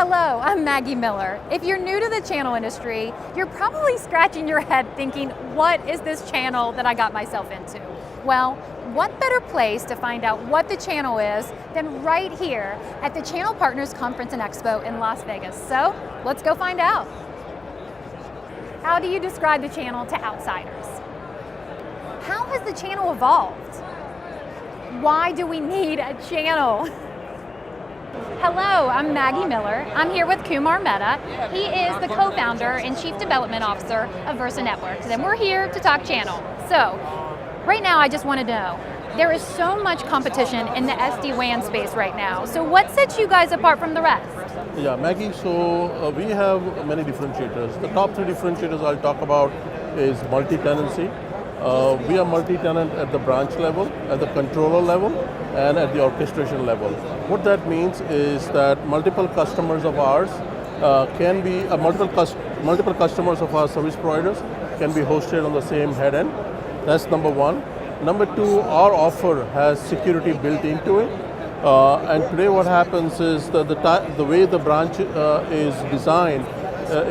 Hello, I'm Maggie Miller. If you're new to the channel industry, you're probably scratching your head thinking, what is this channel that I got myself into? Well, what better place to find out what the channel is than right here at the Channel Partners Conference and Expo in Las Vegas. So let's go find out. How do you describe the channel to outsiders? How has the channel evolved? Why do we need a channel? Hello, I'm Maggie Miller. I'm here with Kumar Mehta. He is the co-founder and chief development officer of Versa Networks, and we're here to talk channel. So, right now I just want to know, there is so much competition in the SD-WAN space right now. So what sets you guys apart from the rest? Yeah, Maggie, so we have many differentiators. The top three differentiators I'll talk about is multi-tenancy. We are multi-tenant at the branch level, at the controller level, and at the orchestration level. What that means is that multiple customers of ours can be, multiple customers of our service providers can be hosted on the same head end. That's number one. Number two, our offer has security built into it. And today what happens is that the way the branch is designed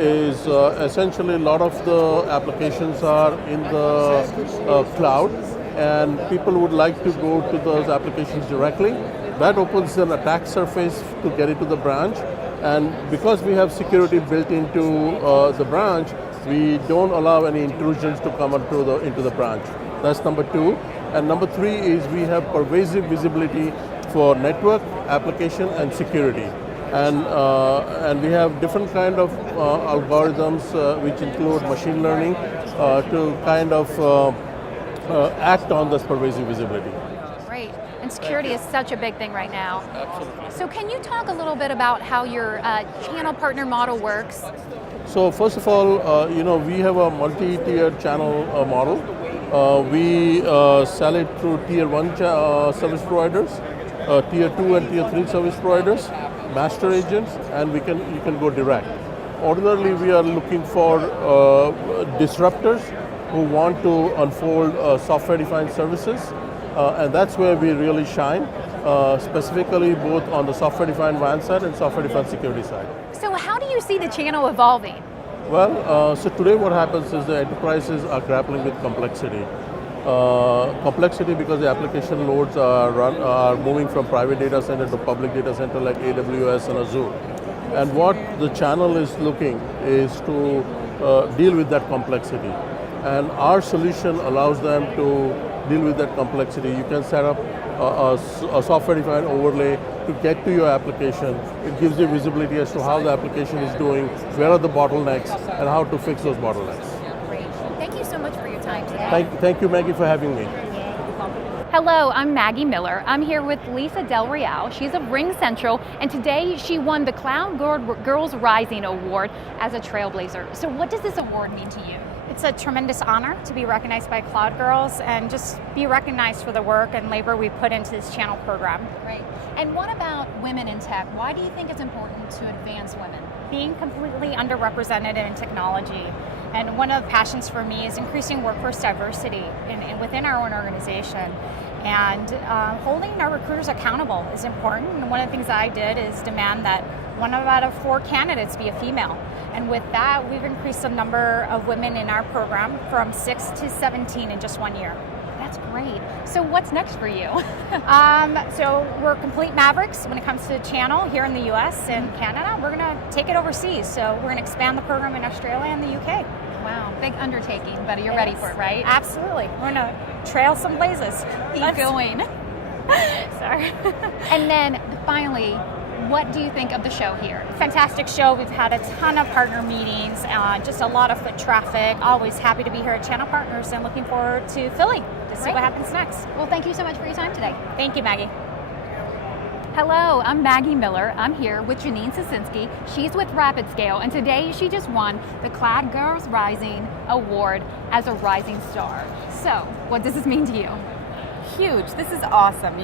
is essentially a lot of the applications are in the cloud, and people would like to go to those applications directly. That opens an attack surface to get into the branch, and because we have security built into the branch, we don't allow any intrusions to come into the branch. That's number two. And number three is we have pervasive visibility for network, application, and security. And we have different kind of algorithms which include machine learning to kind of act on this pervasive visibility. Great, and security is such a big thing right now. Absolutely. So can you talk a little bit about how your channel partner model works? So first of all, we have a multi-tiered channel model. We sell it through tier 1 service providers, tier 2 and tier 3 service providers, master agents, and you can go direct. Ordinarily, we are looking for disruptors who want to unfold software-defined services, and that's where we really shine, specifically both on the software-defined WAN side and software-defined security side. So how do you see the channel evolving? Well, so today what happens is the enterprises are grappling with complexity. Complexity because the application loads are moving from private data center to public data center like AWS and Azure. And what the channel is looking is to deal with that complexity. And our solution allows them to deal with that complexity. You can set up a software-defined overlay to get to your application. It gives you visibility as to how the application is doing, where are the bottlenecks, and how to fix those bottlenecks. Great. Thank you so much for your time today. Thank you, Maggie, for having me. Hello, I'm Maggie Miller. I'm here with Lisa Del Real. She's of RingCentral, and today she won the Cloud Girls Rising Award as a trailblazer. So what does this award mean to you? It's a tremendous honor to be recognized by Cloud Girls and just be recognized for the work and labor we put into this channel program. Right. And what about women in tech? Why do you think it's important to advance women? Being completely underrepresented in technology, and one of the passions for me is increasing workforce diversity within our own organization. And holding our recruiters accountable is important. And one of the things that I did is demand that 1 out of 4 candidates be a female. And with that, we've increased the number of women in our program from 6 to 17 in just 1 year. That's great. So what's next for you? So we're complete mavericks when it comes to channel here in the US and Canada. We're going to take it overseas. So we're going to expand the program in Australia and the UK. Wow, big undertaking, but you're ready for it, right? Absolutely. We're going to trail some blazes. Keep going. Sorry. And then finally, what do you think of the show here? Fantastic show. We've had a ton of partner meetings, just a lot of foot traffic. Always happy to be here at Channel Partners and looking forward to Philly to see what happens next. Well, thank you so much for your time today. Thank you, Maggie. Hello, I'm Maggie Miller. I'm here with Janine Sasinski. She's with RapidScale, and today she just won the Cloud Girls Rising Award as a rising star. So, what does this mean to you? Huge. This is awesome.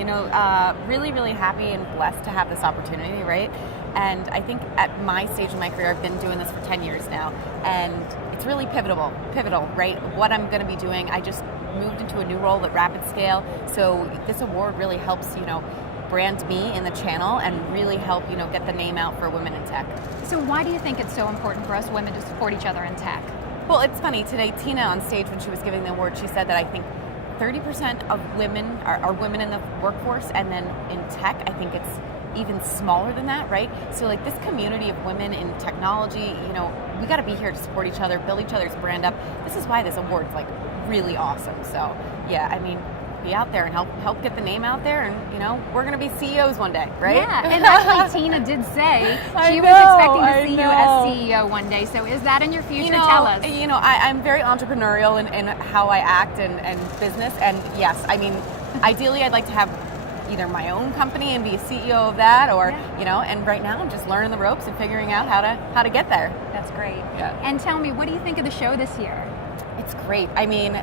Really, really happy and blessed to have this opportunity, right? And I think at my stage in my career, I've been doing this for 10 years now, and it's really pivotal, right? What I'm going to be doing, I just moved into a new role at RapidScale, so this award really helps, brand me in the channel and really help, get the name out for women in tech. So why do you think it's so important for us women to support each other in tech? Well, it's funny, today Tina on stage when she was giving the award, she said that I think 30% of women are women in the workforce, and then in tech, I think it's even smaller than that, right? So like this community of women in technology, we got to be here to support each other, build each other's brand up. This is why this award's like really awesome. So yeah, I mean, be out there and help get the name out there, and we're going to be CEOs one day, right? Yeah, and actually Tina did say she was expecting to see you as CEO one day. So is that in your future? Tell us. I'm very entrepreneurial in how I act and business, and yes, I mean, ideally I'd like to have either my own company and be a CEO of that, or and right now I'm just learning the ropes and figuring out how to get there. That's great. Yeah. And tell me, what do you think of the show this year? It's great. I mean,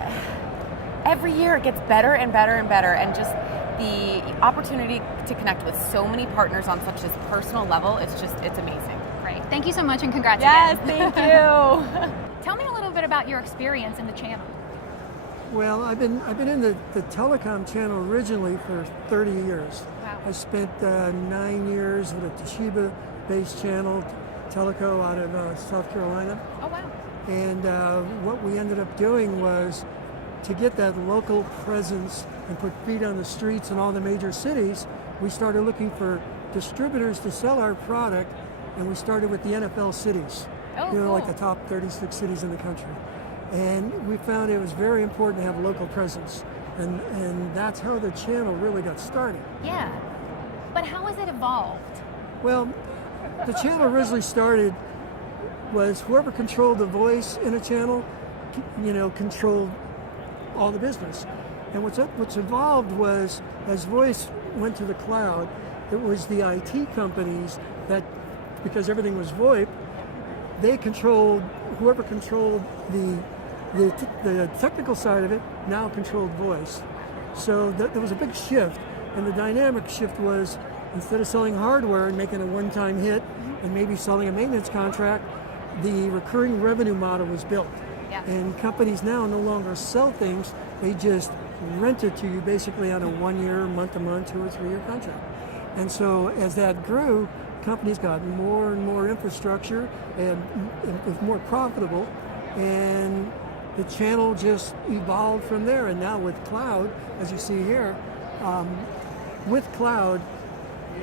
every year it gets better and better and better, and just the opportunity to connect with so many partners on such a personal level, it's amazing. Great. Thank you so much, and congrats Yes, again. thank you. Tell me a little bit about your experience in the channel. Well, I've been in the telecom channel originally for 30 years. Wow. I spent 9 years with a Toshiba-based channel, Teleco, out of South Carolina. Oh, wow. And what we ended up doing was to get that local presence and put feet on the streets in all the major cities. We started looking for distributors to sell our product, and we started with the NFL cities. Oh, like cool. the top 36 cities in the country. And we found it was very important to have local presence. And that's how the channel really got started. Yeah. But how has it evolved? Well, the channel originally started was whoever controlled the voice in a channel, controlled all the business. And what's evolved was, as voice went to the cloud, it was the IT companies that, because everything was VoIP, they controlled, whoever controlled the technical side of it now controlled voice. So there was a big shift, and the dynamic shift was, instead of selling hardware and making a one-time hit and maybe selling a maintenance contract, the recurring revenue model was built. Yeah. And companies now no longer sell things, they just rent it to you basically on a 1 year, month-to-month, 2 or 3 year contract. And so as that grew, companies got more and more infrastructure and it was more profitable, and the channel just evolved from there. And now with cloud, as you see here, with cloud,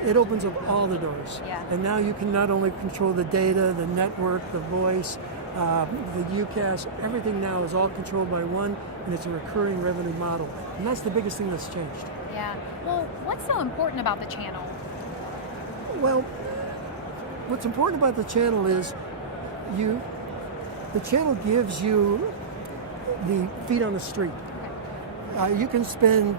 it opens up all the doors. Yeah. And now you can not only control the data, the network, the voice, the UCaaS, everything now is all controlled by one, and it's a recurring revenue model. And that's the biggest thing that's changed. Yeah. Well, what's so important about the channel? Well, what's important about the channel is the channel gives you the feet on the street. You can spend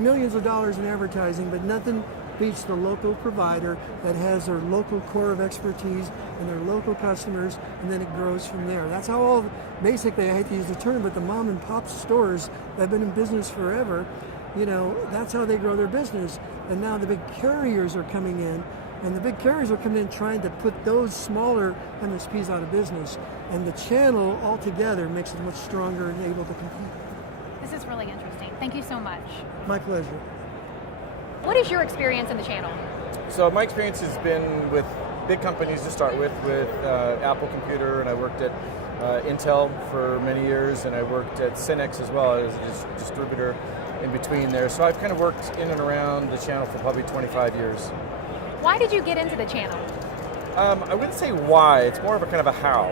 millions of dollars in advertising, but nothing beats the local provider that has their local core of expertise and their local customers, and then it grows from there. That's how all, basically, I hate to use the term, but the mom and pop stores that have been in business forever, that's how they grow their business. And now the big carriers are coming in, and the big carriers are coming in trying to put those smaller MSPs out of business. And the channel altogether makes it much stronger and able to compete. This is really interesting. Thank you so much. My pleasure. What is your experience in the channel? So my experience has been with big companies to start with Apple Computer, and I worked at Intel for many years, and I worked at Cinex as well as a distributor in between there. So I've kind of worked in and around the channel for probably 25 years. Why did you get into the channel? I wouldn't say why, it's more of a kind of a how.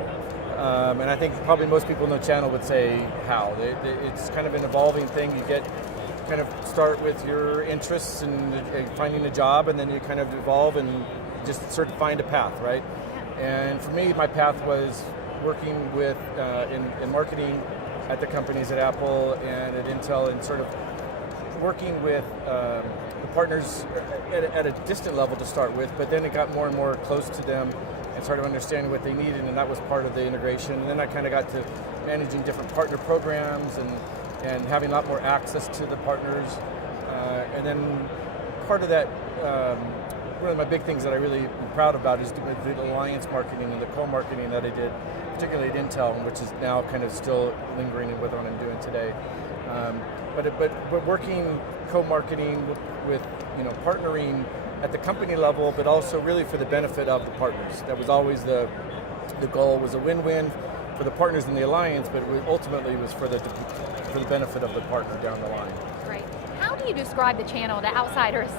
And I think probably most people in the channel would say how. It's kind of an evolving thing. You kind of start with your interests and finding a job, and then you kind of evolve and just sort of find a path, right? And for me, my path was working with in marketing at the companies at Apple and at Intel, and sort of working with the partners at a distant level to start with, but then it got more and more close to them and started understanding what they needed, and that was part of the integration. And then I kind of got to managing different partner programs and having a lot more access to the partners. And then part of that, one of my big things that I really am proud about is the alliance marketing and the co-marketing that I did, particularly at Intel, which is now kind of still lingering with what I'm doing today. But working co-marketing, with partnering at the company level, but also really for the benefit of the partners. That was always the goal. Was a win-win for the partners in the alliance, but it ultimately was for the benefit of the partner down the line. Great. How do you describe the channel to outsiders?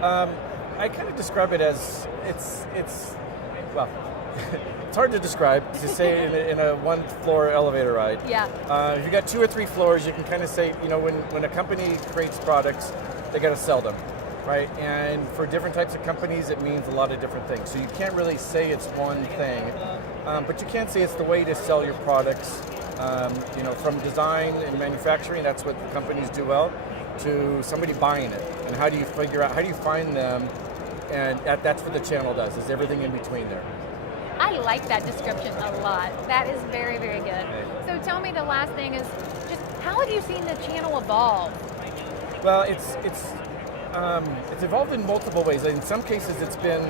I kind of describe it as it's well, it's hard to describe, to say in a one-floor elevator ride. Yeah. If you got 2 or 3 floors, you can kind of say, when a company creates products, they got to sell them, right? And for different types of companies, it means a lot of different things. So you can't really say it's one thing, but you can say it's the way to sell your products. From design and manufacturing, that's what companies do well, to somebody buying it. And how do you find them? And that's what the channel does, is everything in between there. I like that description a lot. That is very, very good. So tell me, the last thing is just how have you seen the channel evolve? Well, it's evolved in multiple ways. In some cases, it's been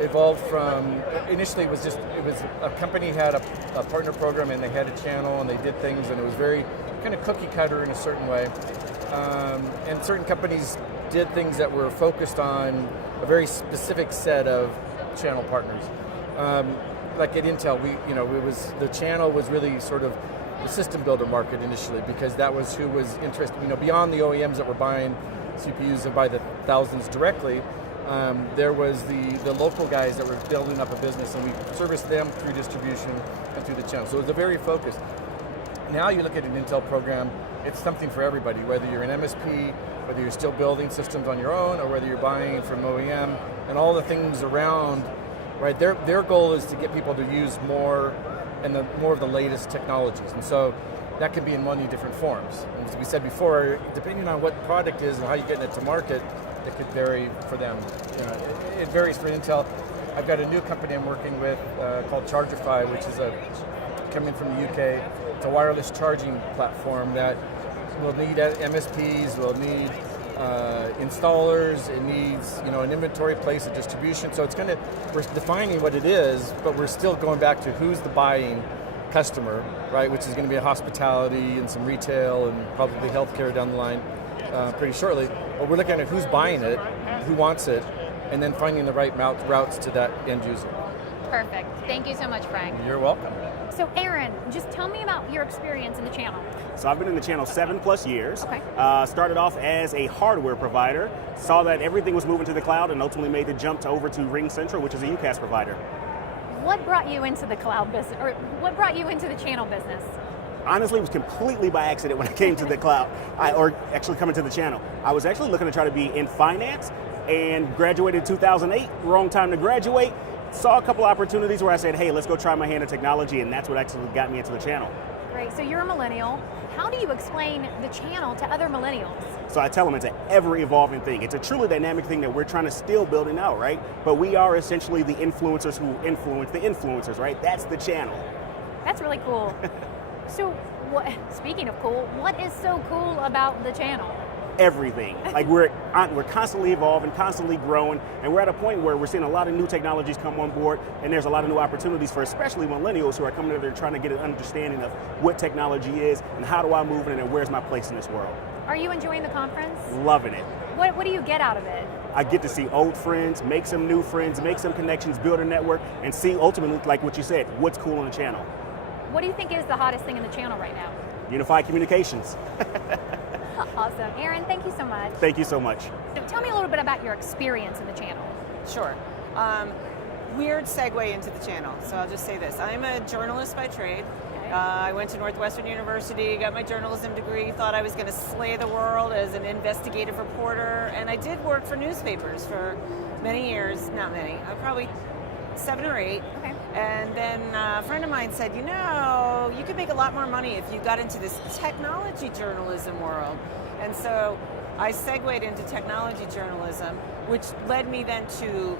evolved from, initially it was a company had a partner program and they had a channel and they did things and it was very kind of cookie cutter in a certain way. And certain companies did things that were focused on a very specific set of channel partners. Like at Intel, the channel was really sort of the system builder market initially, because that was who was interested, beyond the OEMs that were buying CPUs and by the thousands directly. There was the local guys that were building up a business, and we serviced them through distribution and through the channel. So it was a very focused. Now you look at an Intel program, it's something for everybody, whether you're an MSP, whether you're still building systems on your own, or whether you're buying from OEM, and all the things around, right? Their goal is to get people to use more of the latest technologies. And so that can be in many different forms. And as we said before, depending on what product is and how you're getting it to market, it could vary for them. It varies for Intel. I've got a new company I'm working with called Chargerify, which is coming from the UK. It's a wireless charging platform that will need MSPs, will need installers, it needs an inventory place, a distribution. So we're defining what it is, but we're still going back to who's the buying customer, right? Which is going to be a hospitality and some retail and probably healthcare down the line pretty shortly. But we're looking at who's buying it, who wants it, and then finding the right routes to that end user. Perfect. Thank you so much, Frank. You're welcome. So Aaron, just tell me about your experience in the channel. So I've been in the channel 7+ years. Okay. Started off as a hardware provider, saw that everything was moving to the cloud, and ultimately made the jump over to RingCentral, which is a UCaaS provider. What brought you into the cloud business, or what brought you into the channel business? Honestly, it was completely by accident when I came to the cloud, or actually coming to the channel. I was actually looking to try to be in finance and graduated in 2008, wrong time to graduate. Saw a couple opportunities where I said, hey, let's go try my hand in technology, and that's what actually got me into the channel. Great, so you're a millennial. How do you explain the channel to other millennials? So I tell them it's an ever-evolving thing. It's a truly dynamic thing that we're trying to still building out, right? But we are essentially the influencers who influence the influencers, right? That's the channel. That's really cool. So, speaking of cool, what is so cool about the channel? Everything. Like we're constantly evolving, constantly growing, and we're at a point where we're seeing a lot of new technologies come on board, and there's a lot of new opportunities for especially millennials who are coming together trying to get an understanding of what technology is and how do I move in it and where's my place in this world. Are you enjoying the conference? Loving it. What do you get out of it? I get to see old friends, make some new friends, make some connections, build a network, and see ultimately, like what you said, what's cool on the channel. What do you think is the hottest thing in the channel right now? Unified communications. Awesome. Aaron, thank you so much. Thank you so much. So tell me a little bit about your experience in the channel. Sure. Weird segue into the channel. So I'll just say this. I'm a journalist by trade. Okay. I went to Northwestern University, got my journalism degree, thought I was going to slay the world as an investigative reporter, and I did work for newspapers for many years, not many, probably 7 or 8. Okay. And then a friend of mine said, you could make a lot more money if you got into this technology journalism world. And so I segued into technology journalism, which led me then to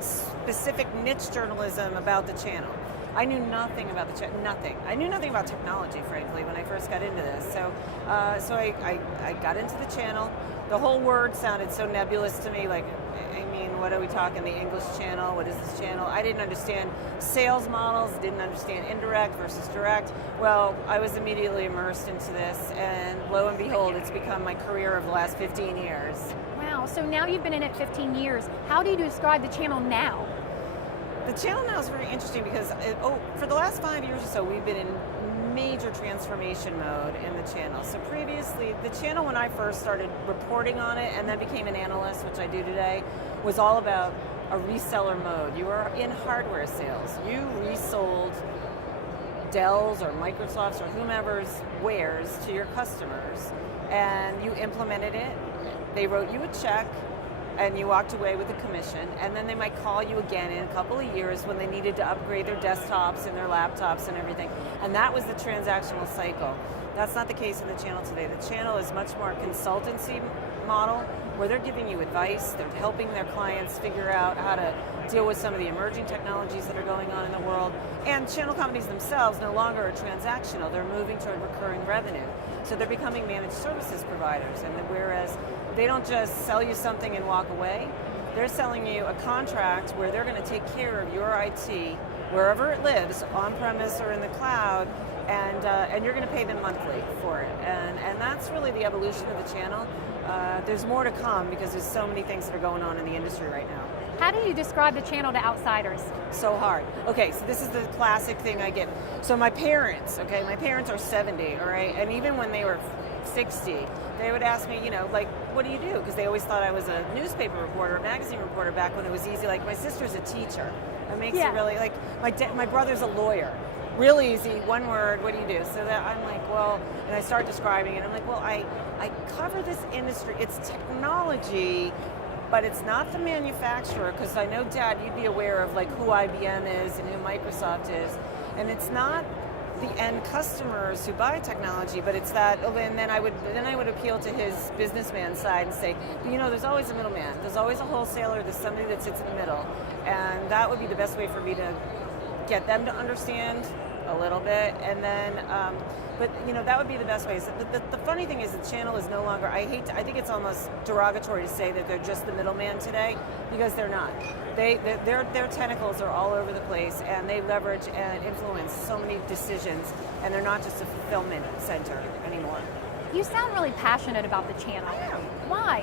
specific niche journalism about the channel. I knew nothing about the channel, nothing. I knew nothing about technology, frankly, when I first got into this. So I got into the channel. The whole word sounded so nebulous to me, like I mean, what are we talking? The English channel? What is this channel? I didn't understand sales models, didn't understand indirect versus direct. Well, I was immediately immersed into this, and lo and behold, it's become my career of the last 15 years. Wow, so now you've been in it 15 years. How do you describe the channel now? The channel now is very interesting because for the last 5 years or so, we've been in major transformation mode in the channel. So previously, the channel, when I first started reporting on it and then became an analyst, which I do today, was all about a reseller mode. You were in hardware sales. You resold Dell's or Microsoft's or whomever's wares to your customers, and you implemented it. They wrote you a check, and you walked away with a commission, and then they might call you again in a couple of years when they needed to upgrade their desktops and their laptops and everything. And that was the transactional cycle. That's not the case in the channel today. The channel is much more a consultancy model where they're giving you advice, they're helping their clients figure out how to deal with some of the emerging technologies that are going on in the world. And channel companies themselves no longer are transactional, they're moving toward recurring revenue. So they're becoming managed services providers, and whereas they don't just sell you something and walk away, they're selling you a contract where they're going to take care of your IT wherever it lives, on-premise or in the cloud, and you're going to pay them monthly for it. And that's really the evolution of the channel. There's more to come because there's so many things that are going on in the industry right now. How do you describe the channel to outsiders? So hard. Okay, so this is the classic thing I get. So my parents are 70, all right? And even when they were 60, they would ask me, like, what do you do? Because they always thought I was a newspaper reporter, a magazine reporter back when it was easy. Like, my sister's a teacher. It makes it really, like, my brother's a lawyer. Real easy, one word, what do you do? So that I'm like, well, and I start describing it. I'm like, well, I cover this industry. It's technology, but it's not the manufacturer, because I know, Dad, you'd be aware of like who IBM is and who Microsoft is. And it's not the end customers who buy technology, but it's that, and then I would appeal to his businessman side and say, there's always a middleman. There's always a wholesaler, there's somebody that sits in the middle. And that would be the best way for me to get them to understand a little bit, and then, but that would be the best way. So the funny thing is the channel is no longer, I think it's almost derogatory to say that they're just the middleman today, because they're not. Their tentacles are all over the place, and they leverage and influence so many decisions, and they're not just a fulfillment center anymore. You sound really passionate about the channel. Why?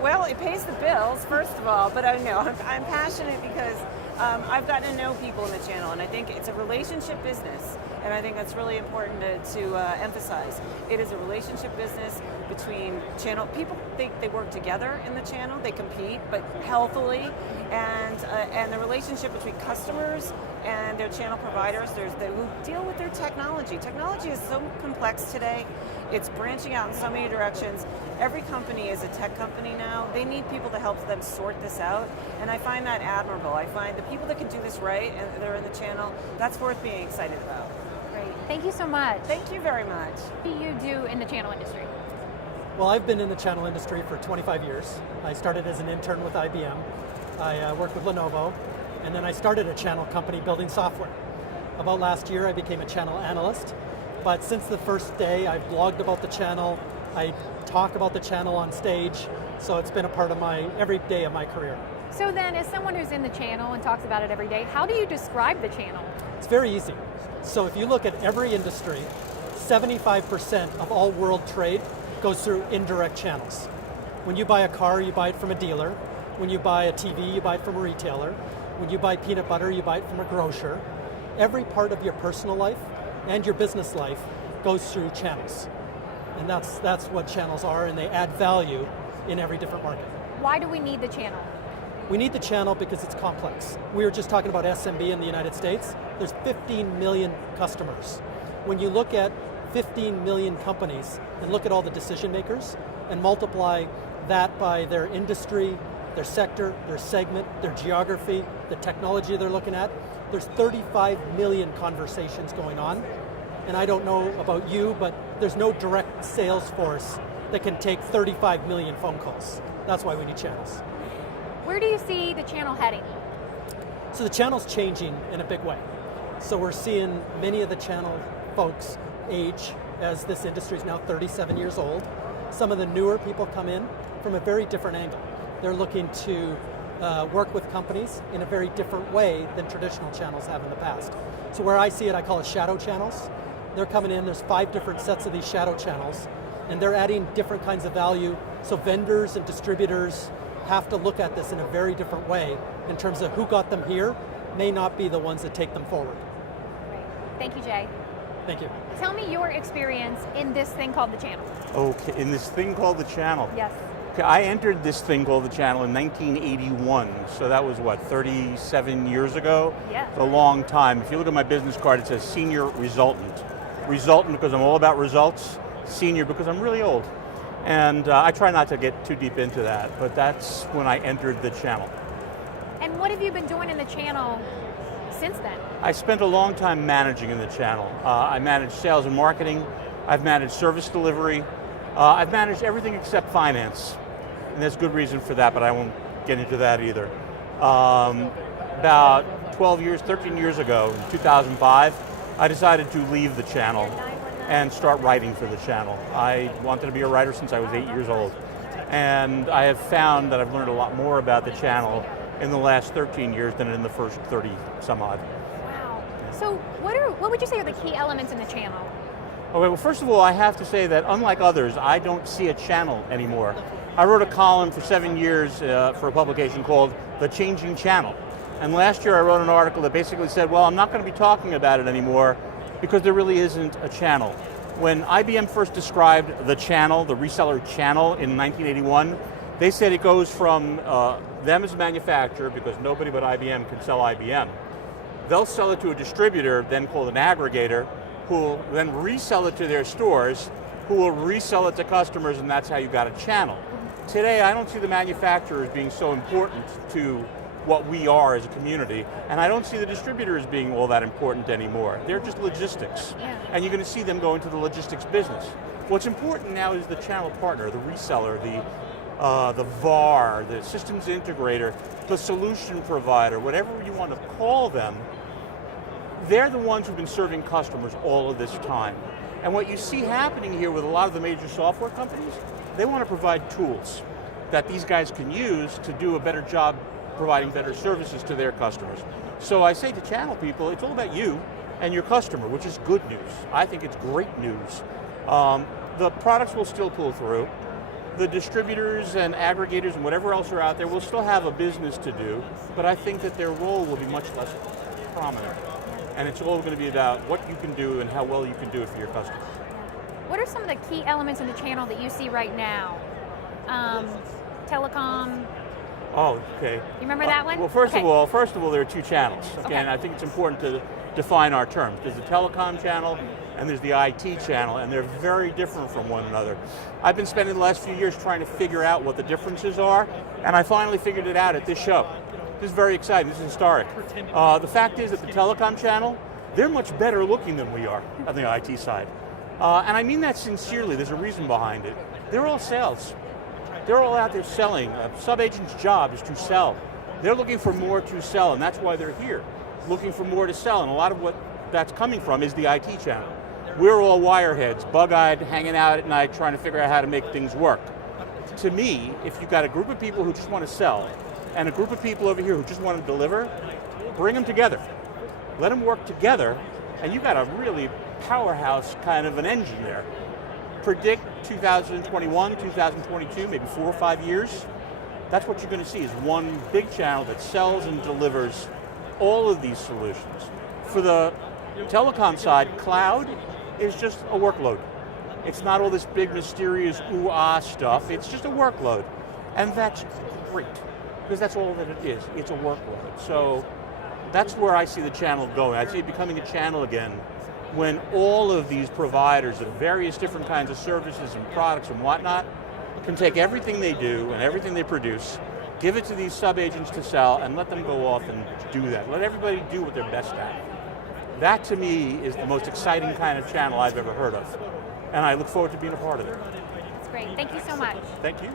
Well, it pays the bills, first of all, but I'm passionate because I've gotten to know people in the channel, and I think it's a relationship business, and I think that's really important to emphasize. It is a relationship business between channel people. They work together in the channel. They compete, but healthily, and the relationship between customers and their channel providers. Who deal with their technology. Technology is so complex today. It's branching out in so many directions. Every company is a tech company now. They need people to help them sort this out, and I find that admirable. I find the people that can do this right and they're in the channel, that's worth being excited about. Great. Thank you so much. Thank you very much. What do you do in the channel industry? Well, I've been in the channel industry for 25 years. I started as an intern with IBM. I worked with Lenovo, and then I started a channel company building software. About last year, I became a channel analyst. But since the first day, I've blogged about the channel. I talk about the channel on stage. So it's been a part of every day of my career. So then, as someone who's in the channel and talks about it every day, how do you describe the channel? It's very easy. So if you look at every industry, 75% of all world trade goes through indirect channels. When you buy a car, you buy it from a dealer. When you buy a TV, you buy it from a retailer. When you buy peanut butter, you buy it from a grocer. Every part of your personal life and your business life goes through channels. And that's what channels are, and they add value in every different market. Why do we need the channel? We need the channel because it's complex. We were just talking about SMB in the United States. There's 15 million customers. When you look at 15 million companies and look at all the decision makers and multiply that by their industry, their sector, their segment, their geography, the technology they're looking at, there's 35 million conversations going on. And I don't know about you, but there's no direct sales force that can take 35 million phone calls. That's why we need channels. Where do you see the channel heading? So the channel's changing in a big way. So we're seeing many of the channel folks age as this industry is now 37 years old. Some of the newer people come in from a very different angle. They're looking to work with companies in a very different way than traditional channels have in the past. So where I see it, I call it shadow channels. They're coming in, there's 5 different sets of these shadow channels, and they're adding different kinds of value. So vendors and distributors have to look at this in a very different way in terms of who got them here may not be the ones that take them forward. Great. Thank you, Jay. Thank you. Tell me your experience in this thing called the channel. Okay, in this thing called the channel. Yes. Okay, I entered this thing called the channel in 1981, so that was what, 37 years ago? Yeah. It's a long time. If you look at my business card, it says senior resultant. Resultant because I'm all about results, senior because I'm really old. And I try not to get too deep into that, but that's when I entered the channel. And what have you been doing in the channel since then? I spent a long time managing in the channel. I managed sales and marketing, I've managed service delivery, I've managed everything except finance. And there's good reason for that, but I won't get into that either. About 13 years ago, in 2005, I decided to leave the channel and start writing for the channel. I wanted to be a writer since I was 8 years old. And I have found that I've learned a lot more about the channel in the last 13 years than in the first 30 some odd. Wow. So what would you say are the key elements in the channel? Okay, well, first of all, I have to say that unlike others, I don't see a channel anymore. I wrote a column for 7 years for a publication called The Changing Channel. And last year I wrote an article that basically said, well, I'm not going to be talking about it anymore because there really isn't a channel. When IBM first described the channel, the reseller channel in 1981, they said it goes from them as a manufacturer, because nobody but IBM can sell IBM. They'll sell it to a distributor, then called an aggregator, who will then resell it to their stores, who will resell it to customers, and that's how you got a channel. Today, I don't see the manufacturers being so important to what we are as a community, and I don't see the distributors being all that important anymore. They're just logistics, and you're going to see them go into the logistics business. What's important now is the channel partner, the reseller, the VAR, the systems integrator, the solution provider, whatever you want to call them. They're the ones who've been serving customers all of this time. And what you see happening here with a lot of the major software companies, they want to provide tools that these guys can use to do a better job providing better services to their customers. So I say to channel people, it's all about you and your customer, which is good news. I think it's great news. The products will still pull through. The distributors and aggregators and whatever else are out there will still have a business to do, but I think that their role will be much less prominent. And it's all going to be about what you can do and how well you can do it for your customers. What are some of the key elements in the channel that you see right now? Telecom. Oh, okay. You remember that one? Well, first of all, there are 2 channels. Okay, and I think it's important to define our terms. There's the telecom channel and there's the IT channel, and they're very different from one another. I've been spending the last few years trying to figure out what the differences are, and I finally figured it out at this show. This is very exciting, this is historic. The fact is that the telecom channel, they're much better looking than we are on the IT side. And I mean that sincerely, there's a reason behind it. They're all sales. They're all out there selling. A sub-agent's job is to sell. They're looking for more to sell, and that's why they're here, looking for more to sell. And a lot of what that's coming from is the IT channel. We're all wireheads, bug-eyed, hanging out at night, trying to figure out how to make things work. To me, if you've got a group of people who just want to sell, and a group of people over here who just want to deliver, bring them together. Let them work together, and you've got a really powerhouse kind of an engine there. Predict 2021, 2022, maybe 4 or 5 years. That's what you're going to see is one big channel that sells and delivers all of these solutions. For the telecom side, cloud is just a workload. It's not all this big mysterious ooh-ah stuff, it's just a workload. And that's great, because that's all that it is, it's a workload. So that's where I see the channel going. I see it becoming a channel again when all of these providers of various different kinds of services and products and whatnot can take everything they do and everything they produce, give it to these sub-agents to sell, and let them go off and do that. Let everybody do what they're best at. That to me is the most exciting kind of channel I've ever heard of. And I look forward to being a part of it. That's great. Thank you so much. Thank you.